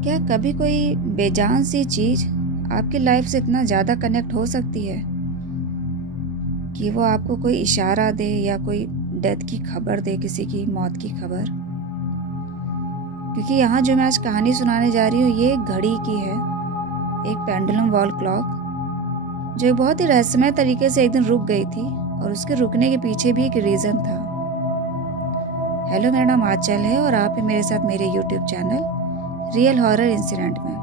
क्या कभी कोई बेजान सी चीज़ आपकी लाइफ से इतना ज़्यादा कनेक्ट हो सकती है कि वो आपको कोई इशारा दे या कोई डेथ की खबर दे, किसी की मौत की खबर? क्योंकि यहाँ जो मैं आज कहानी सुनाने जा रही हूँ ये एक घड़ी की है, एक पेंडुलम वॉल क्लॉक, जो एक बहुत ही रहस्यमय तरीके से एक दिन रुक गई थी और उसके रुकने के पीछे भी एक रीज़न था। हेलो, मेरा नाम आंचल है और आप हैं मेरे साथ मेरे YouTube channel real horror incident में।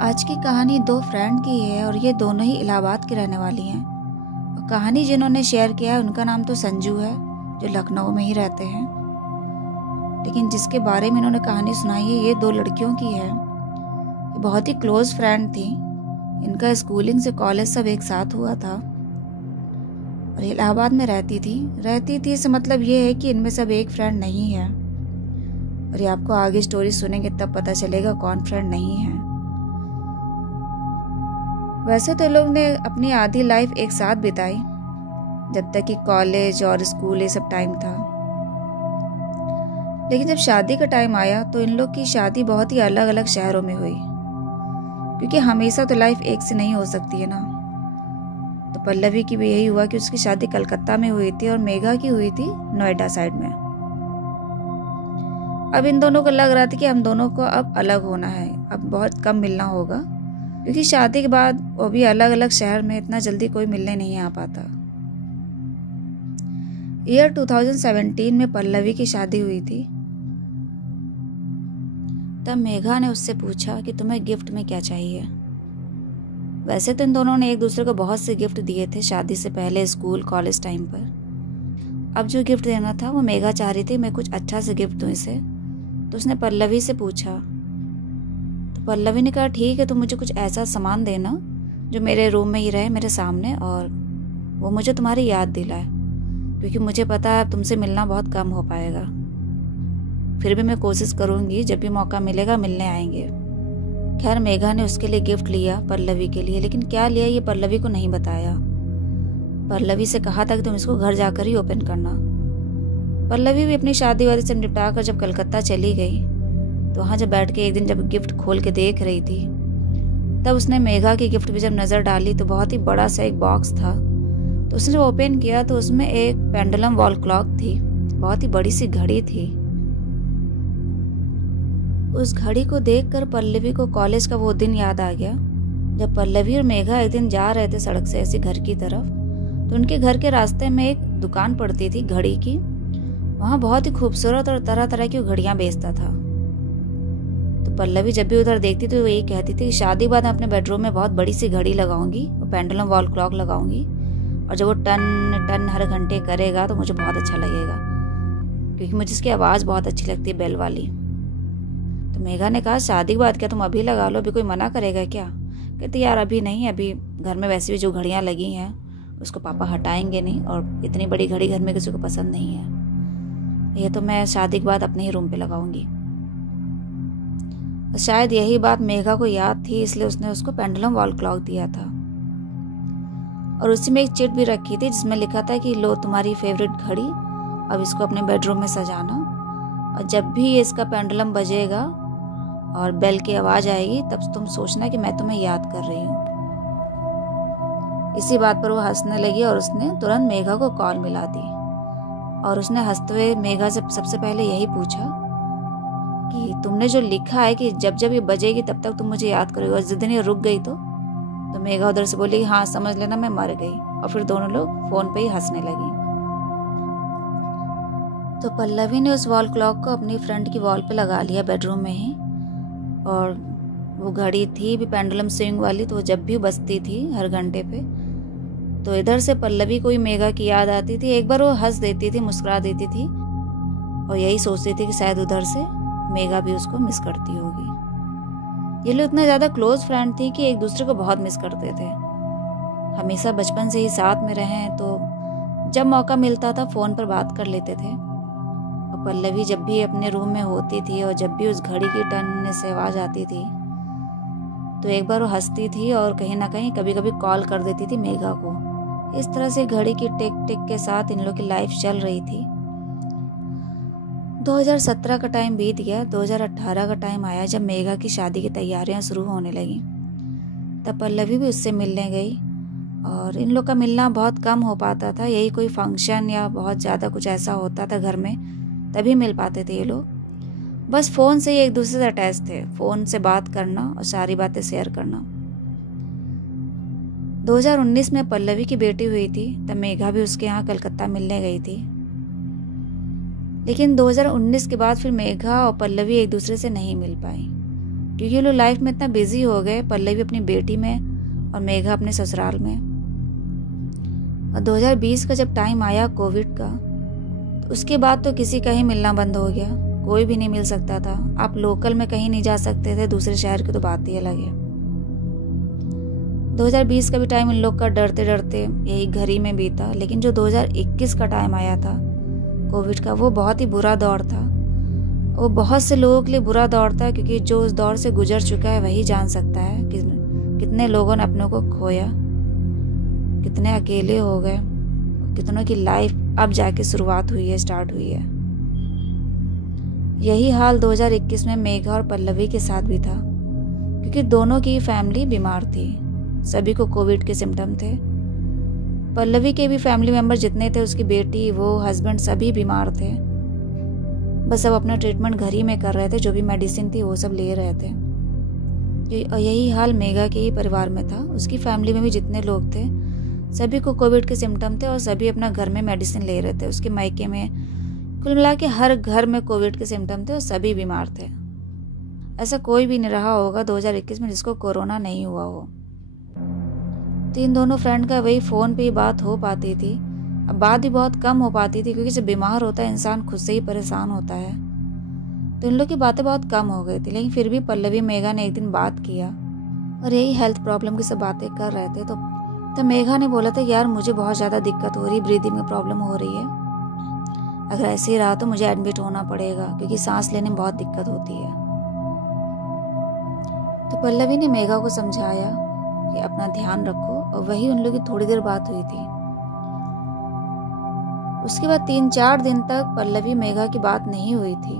आज की कहानी दो फ्रेंड की है और ये दोनों ही इलाहाबाद की रहने वाली हैं। और कहानी जिन्होंने शेयर किया है उनका नाम तो संजू है, जो लखनऊ में ही रहते हैं। लेकिन जिसके बारे में इन्होंने कहानी सुनाई है ये दो लड़कियों की है। ये बहुत ही क्लोज फ्रेंड थी। इनका स्कूलिंग से कॉलेज सब एक साथ हुआ था और इलाहाबाद में रहती थी इससे मतलब ये है कि इनमें सब एक फ्रेंड नहीं है। और ये आपको आगे स्टोरी सुनेंगे तब पता चलेगा कौन फ्रेंड नहीं है। वैसे तो लोग ने अपनी आधी लाइफ एक साथ बिताई, जब तक कि कॉलेज और स्कूल ये सब टाइम था। लेकिन जब शादी का टाइम आया तो इन लोग की शादी बहुत ही अलग अलग शहरों में हुई, क्योंकि हमेशा तो लाइफ एक से नहीं हो सकती है ना। तो पल्लवी की भी यही हुआ कि उसकी शादी कलकत्ता में हुई थी और मेघा की हुई थी नोएडा साइड में। अब इन दोनों को लग रहा था कि हम दोनों को अब अलग होना है, अब बहुत कम मिलना होगा, क्योंकि शादी के बाद वो भी अलग अलग शहर में इतना जल्दी कोई मिलने नहीं आ पाता। ईयर 2017 में पल्लवी की शादी हुई थी। तब मेघा ने उससे पूछा कि तुम्हें गिफ्ट में क्या चाहिए। वैसे तो इन दोनों ने एक दूसरे को बहुत से गिफ्ट दिए थे शादी से पहले, स्कूल कॉलेज टाइम पर। अब जो गिफ्ट देना था वो मेघा चाह रही थी मैं कुछ अच्छा से गिफ्ट दूं इसे। तो उसने पल्लवी से पूछा, तो पल्लवी ने कहा ठीक है, तो मुझे कुछ ऐसा सामान देना जो मेरे रूम में ही रहे, मेरे सामने, और वो मुझे तुम्हारी याद दिलाए, क्योंकि मुझे पता है तुमसे मिलना बहुत कम हो पाएगा। फिर भी मैं कोशिश करूंगी, जब भी मौका मिलेगा मिलने आएंगे। खैर, मेघा ने उसके लिए गिफ्ट लिया पल्लवी के लिए, लेकिन क्या लिया ये पल्लवी को नहीं बताया। पल्लवी से कहा था कि तुम इसको घर जाकर ही ओपन करना। पल्लवी भी अपनी शादी वादी से निपटा कर जब कलकत्ता चली गई तो वहाँ जब बैठ के एक दिन जब गिफ्ट खोल के देख रही थी तब उसने मेघा की गिफ्ट भी जब नज़र डाली तो बहुत ही बड़ा सा एक बॉक्स था। तो उसने जब ओपन किया तो उसमें एक पेंडुलम वॉल क्लॉक थी, बहुत ही बड़ी सी घड़ी थी। उस घड़ी को देखकर पल्लवी को कॉलेज का वो दिन याद आ गया जब पल्लवी और मेघा एक दिन जा रहे थे सड़क से ऐसे घर की तरफ। तो उनके घर के रास्ते में एक दुकान पड़ती थी घड़ी की। वहाँ बहुत ही खूबसूरत और तरह तरह की घड़ियां बेचता था। तो पल्लवी जब भी उधर देखती तो वो यही कहती थी कि शादी बाद मैं अपने बेडरूम में बहुत बड़ी सी घड़ी लगाऊंगी, वो पेंडुलम वॉल क्लॉक लगाऊंगी, और जब वो टन टन हर घंटे करेगा तो मुझे बहुत अच्छा लगेगा, क्योंकि मुझे इसकी आवाज़ बहुत अच्छी लगती है, बेल वाली। तो मेघा ने कहा शादी के बाद क्या तुम अभी लगा लो, अभी कोई मना करेगा क्या? कहती यार अभी नहीं, अभी घर में वैसे भी जो घड़ियाँ लगी हैं उसको पापा हटाएंगे नहीं, और इतनी बड़ी घड़ी घर में किसी को पसंद नहीं है, ये तो मैं शादी के बाद अपने ही रूम पे लगाऊंगी। शायद यही बात मेघा को याद थी, इसलिए उसने उसको पेंडुलम वॉल क्लॉक दिया था। और उसी में एक चिट भी रखी थी जिसमें लिखा था कि लो तुम्हारी फेवरेट घड़ी, अब इसको अपने बेडरूम में सजाना, और जब भी इसका पेंडुलम बजेगा और बेल की आवाज़ आएगी तब तुम सोचना कि मैं तुम्हें याद कर रही हूँ। इसी बात पर वो हंसने लगी और उसने तुरंत मेघा को कॉल मिला दी। और उसने हंसते हुए मेघा से सबसे पहले यही पूछा कि तुमने जो लिखा है कि जब जब ये बजेगी तब तक तुम मुझे याद करोगे, और जिस दिन ये रुक गई तो मेघा उधर से बोली हाँ समझ लेना मैं मर गई। और फिर दोनों लोग फोन पे ही हंसने लगी। तो पल्लवी ने उस वॉल क्लॉक को अपनी फ्रेंड की वॉल पे लगा लिया बेडरूम में ही। और वो घड़ी थी भी पेंडुलम स्विंग वाली, तो वो जब भी बजती थी हर घंटे पे तो इधर से पल्लवी को ही मेघा की याद आती थी। एक बार वो हंस देती थी, मुस्कुरा देती थी और यही सोचती थी कि शायद उधर से मेघा भी उसको मिस करती होगी। ये लोग इतना ज़्यादा क्लोज फ्रेंड थी कि एक दूसरे को बहुत मिस करते थे। हमेशा बचपन से ही साथ में रहे हैं, तो जब मौका मिलता था फ़ोन पर बात कर लेते थे। और पल्लवी जब भी अपने रूम में होती थी और जब भी उस घड़ी की टन से आवाज़ आती थी तो एक बार वो हंसती थी और कहीं ना कहीं कभी कभी कॉल कर देती थी मेघा को। इस तरह से घड़ी की टिक टिक के साथ इन लोग की लाइफ चल रही थी। 2017 का टाइम बीत गया। 2018 का टाइम आया जब मेघा की शादी की तैयारियां शुरू होने लगी। तब पल्लवी भी उससे मिलने गई और इन लोग का मिलना बहुत कम हो पाता था। यही कोई फंक्शन या बहुत ज़्यादा कुछ ऐसा होता था घर में, तभी मिल पाते थे ये लोग। बस फ़ोन से ही एक दूसरे से अटैच थे, फ़ोन से बात करना और सारी बातें शेयर करना। 2019 में पल्लवी की बेटी हुई थी, तब मेघा भी उसके यहाँ कलकत्ता मिलने गई थी। लेकिन 2019 के बाद फिर मेघा और पल्लवी एक दूसरे से नहीं मिल पाई, क्योंकि वो लोग लाइफ में इतना बिजी हो गए, पल्लवी अपनी बेटी में और मेघा अपने ससुराल में। और 2020 का जब टाइम आया कोविड का, तो उसके बाद तो किसी का ही मिलना बंद हो गया, कोई भी नहीं मिल सकता था। आप लोकल में कहीं नहीं जा सकते थे, दूसरे शहर की तो बात ही अलग है। 2020 का भी टाइम इन लोग का डरते डरते यही घर ही में बीता। लेकिन जो 2021 का टाइम आया था कोविड का, वो बहुत ही बुरा दौर था। वो बहुत से लोगों के लिए बुरा दौर था, क्योंकि जो उस दौर से गुजर चुका है वही जान सकता है कि कितने लोगों ने अपनों को खोया, कितने अकेले हो गए, कितनों की लाइफ अब जाके शुरुआत हुई है, स्टार्ट हुई है। यही हाल 2021 में मेघा और पल्लवी के साथ भी था, क्योंकि दोनों की फैमिली बीमार थी, सभी को कोविड के सिम्टम थे। पल्लवी के भी फैमिली मेंबर जितने थे, उसकी बेटी, वो, हस्बैंड, सभी बीमार थे। बस सब अपना ट्रीटमेंट घर ही में कर रहे थे, जो भी मेडिसिन थी वो सब ले रहे थे। यही हाल मेघा के ही परिवार में था। उसकी फैमिली में भी जितने लोग थे, सभी को कोविड के सिम्टम थे और सभी अपना घर में मेडिसिन ले रहे थे। उसके मायके में कुल मिला के हर घर में कोविड के सिम्टम थे और सभी बीमार थे। ऐसा कोई भी नहीं रहा होगा 2021 में जिसको कोरोना नहीं हुआ हो। तो इन दोनों फ्रेंड का वही फ़ोन पे ही बात हो पाती थी। अब बात भी बहुत कम हो पाती थी, क्योंकि जब बीमार होता है इंसान खुद से ही परेशान होता है, तो इन लोग की बातें बहुत कम हो गई थी। लेकिन फिर भी पल्लवी मेघा ने एक दिन बात किया और यही हेल्थ प्रॉब्लम की सब बातें कर रहे थे। तो मेघा ने बोला था कि यार मुझे बहुत ज़्यादा दिक्कत हो रही, ब्रीदिंग में प्रॉब्लम हो रही है, अगर ऐसे ही रहा तो मुझे एडमिट होना पड़ेगा, क्योंकि सांस लेने में बहुत दिक्कत होती है। तो पल्लवी ने मेघा को समझाया कि अपना ध्यान रखो, और वही उन लोगों की थोड़ी देर बात हुई थी। उसके बाद 3-4 दिन तक पल्लवी मेघा की बात नहीं हुई थी।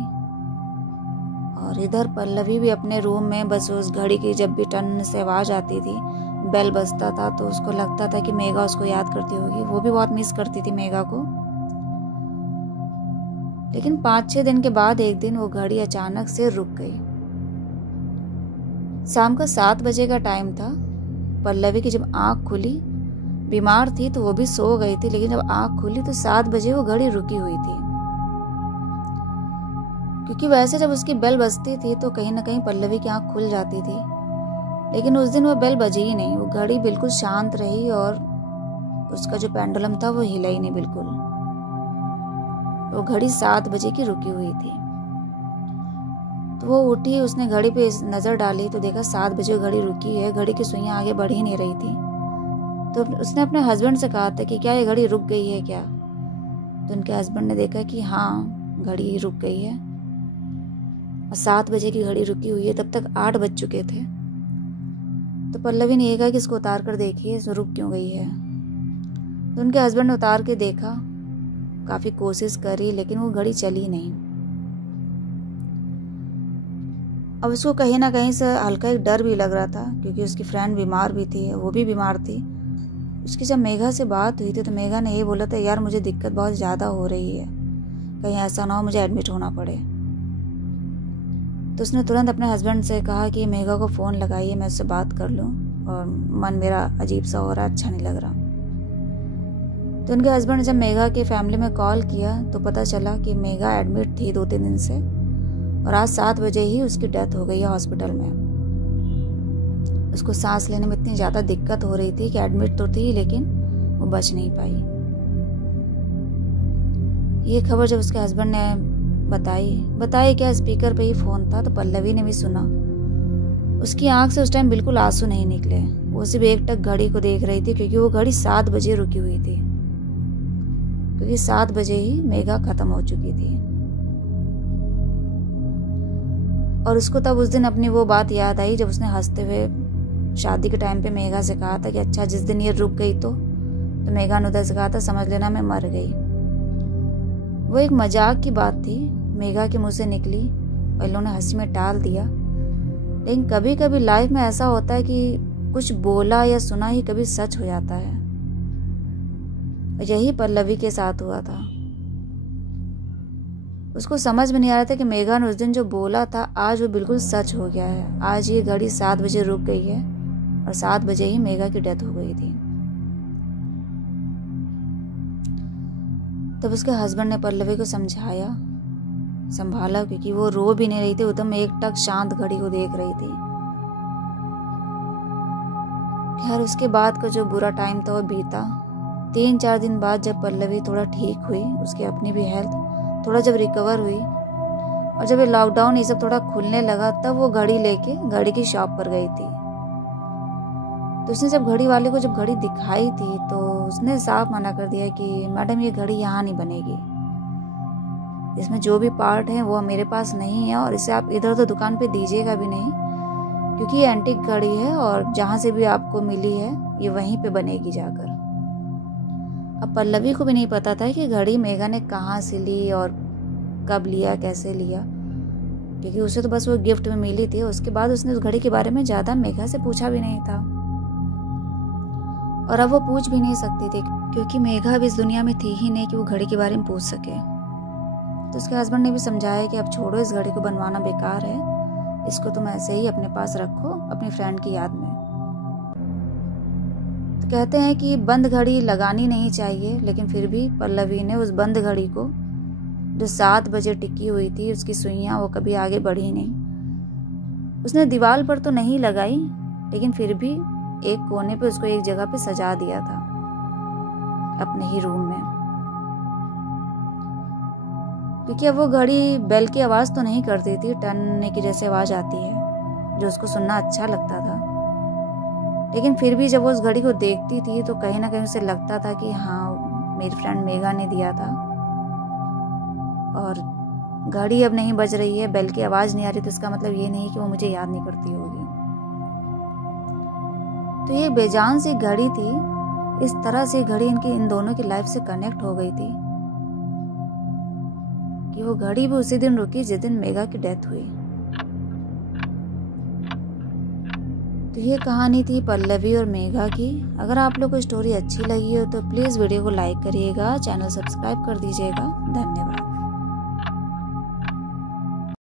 और इधर पल्लवी भी अपने रूम में बस उस घड़ी की जब भी टन से आवाज आती थी, बेल बजता था, तो उसको लगता था कि मेघा उसको याद करती होगी। वो भी बहुत मिस करती थी मेघा को। लेकिन 5-6 दिन के बाद एक दिन वो घड़ी अचानक से रुक गई। शाम का 7 बजे का टाइम था। पल्लवी की जब आंख खुली, बीमार थी तो वो भी सो गई थी, लेकिन जब आंख खुली तो 7 बजे वो घड़ी रुकी हुई थी। क्योंकि वैसे जब उसकी बेल बजती थी तो कहीं ना कहीं पल्लवी की आंख खुल जाती थी, लेकिन उस दिन वो बेल बजी ही नहीं। वो घड़ी बिल्कुल शांत रही और उसका जो पेंडुलम था वो हिला ही नहीं बिल्कुल। वो घड़ी 7 बजे की रुकी हुई थी। तो वो उठी, उसने घड़ी पे नजर डाली तो देखा 7 बजे घड़ी रुकी है, घड़ी की सुइयां आगे बढ़ ही नहीं रही थी। तो उसने अपने हस्बैंड से कहा था कि क्या ये घड़ी रुक गई है क्या? तो उनके हस्बैंड ने देखा कि हाँ, घड़ी रुक गई है। और 7 बजे की घड़ी रुकी हुई है, तब तक 8 बज चुके थे। तो पल्लवी ने ये कहा कि इसको उतार कर देखिए, इसमें रुक क्यों गई है। तो उनके हस्बैंड ने उतार के देखा, काफी कोशिश करी, लेकिन वो घड़ी चली नहीं। अब उसको कहीं ना कहीं से हल्का एक डर भी लग रहा था, क्योंकि उसकी फ्रेंड बीमार भी थी, वो भी बीमार थी। उसकी जब मेघा से बात हुई थी तो मेघा ने ये बोला था, यार मुझे दिक्कत बहुत ज़्यादा हो रही है, कहीं ऐसा ना हो मुझे एडमिट होना पड़े। तो उसने तुरंत अपने हस्बैंड से कहा कि मेघा को फ़ोन लगाइए, मैं उससे बात कर लूँ, और मन मेरा अजीब सा हो रहा है, अच्छा नहीं लग रहा। तो उनके हस्बैंड ने जब मेघा के फैमिली में कॉल किया तो पता चला कि मेघा एडमिट थी 2-3 दिन से, और आज 7 बजे ही उसकी डेथ हो गई है हॉस्पिटल में। उसको सांस लेने में इतनी ज़्यादा दिक्कत हो रही थी कि एडमिट तो थी, लेकिन वो बच नहीं पाई। ये खबर जब उसके हस्बैंड ने बताई क्या, स्पीकर पे ही फ़ोन था, तो पल्लवी ने भी सुना। उसकी आंख से उस टाइम बिल्कुल आंसू नहीं निकले, वो सिर्फ एकटक घड़ी को देख रही थी, क्योंकि वो घड़ी 7 बजे रुकी हुई थी, क्योंकि 7 बजे ही मेघा खत्म हो चुकी थी। और उसको तब उस दिन अपनी वो बात याद आई जब उसने हंसते हुए शादी के टाइम पे मेघा से कहा था कि अच्छा जिस दिन ये रुक गई तो मेघा ने उधर से कहा था समझ लेना मैं मर गई। वो एक मजाक की बात थी। मेघा के मुंह से निकली और इन लोगों ने हंसी में टाल दिया। लेकिन कभी कभी लाइफ में ऐसा होता है कि कुछ बोला या सुना ही कभी सच हो जाता है। यही पल्लवी के साथ हुआ था। उसको समझ में नहीं आ रहा था कि मेघा ने उस दिन जो बोला था आज वो बिल्कुल सच हो गया है। आज ये घड़ी 7 बजे रुक गई है और 7 बजे ही मेघा की डेथ हो गई थी। तब उसके हस्बैंड ने पल्लवी को समझाया, संभाला, क्योंकि वो रो भी नहीं रही थी, एकदम एकटक शांत घड़ी को देख रही थी। खैर उसके बाद का जो बुरा टाइम था वो बीता। 3-4 दिन बाद जब पल्लवी थोड़ा ठीक हुई, उसकी अपनी भी हेल्थ थोड़ा जब रिकवर हुई और जब ये लॉकडाउन ये सब थोड़ा खुलने लगा, तब वो घड़ी लेके घड़ी की शॉप पर गई थी। तो उसने जब घड़ी वाले को जब घड़ी दिखाई थी तो उसने साफ मना कर दिया कि मैडम ये घड़ी यहाँ नहीं बनेगी, इसमें जो भी पार्ट है वो मेरे पास नहीं है और इसे आप इधर उधर दुकान पे दीजिएगा भी नहीं, क्योंकि ये एंटीक घड़ी है और जहाँ से भी आपको मिली है ये वहीं पे बनेगी जाकर। अब पल्लवी को भी नहीं पता था कि घड़ी मेघा ने कहाँ से ली और कब लिया, कैसे लिया, क्योंकि उसे तो बस वो गिफ्ट में मिली थी। उसके बाद उसने उस घड़ी के बारे में ज़्यादा मेघा से पूछा भी नहीं था और अब वो पूछ भी नहीं सकती थी, क्योंकि मेघा अब इस दुनिया में थी ही नहीं कि वो घड़ी के बारे में पूछ सके। तो उसके हस्बैंड ने भी समझाया कि अब छोड़ो, इस घड़ी को बनवाना बेकार है, इसको तुम ऐसे ही अपने पास रखो अपनी फ्रेंड की याद में। तो कहते हैं कि बंद घड़ी लगानी नहीं चाहिए, लेकिन फिर भी पल्लवी ने उस बंद घड़ी को जो 7 बजे टिकी हुई थी, उसकी सुइयां वो कभी आगे बढ़ी नहीं। उसने दीवार पर तो नहीं लगाई, लेकिन फिर भी एक कोने पे उसको एक जगह पे सजा दिया था अपने ही रूम में, क्योंकि अब वो घड़ी बेल की आवाज़ तो नहीं करती थी, टनने की जैसे आवाज़ आती है जो उसको सुनना अच्छा लगता था। लेकिन फिर भी जब वो उस घड़ी को देखती थी तो कहीं ना कहीं उसे लगता था कि हाँ मेरी फ्रेंड मेघा ने दिया था। और घड़ी अब नहीं बज रही है, बेल की आवाज़ नहीं आ रही, तो इसका मतलब ये नहीं कि वो मुझे याद नहीं करती होगी। तो ये बेजान सी घड़ी थी, इस तरह से घड़ी इन दोनों की लाइफ से कनेक्ट हो गई थी कि वो घड़ी भी उसी दिन रुकी जिस दिन मेघा की डेथ हुई। तो ये कहानी थी पल्लवी और मेघा की। अगर आप लोग को स्टोरी अच्छी लगी हो तो प्लीज़ वीडियो को लाइक करिएगा, चैनल सब्सक्राइब कर दीजिएगा। धन्यवाद।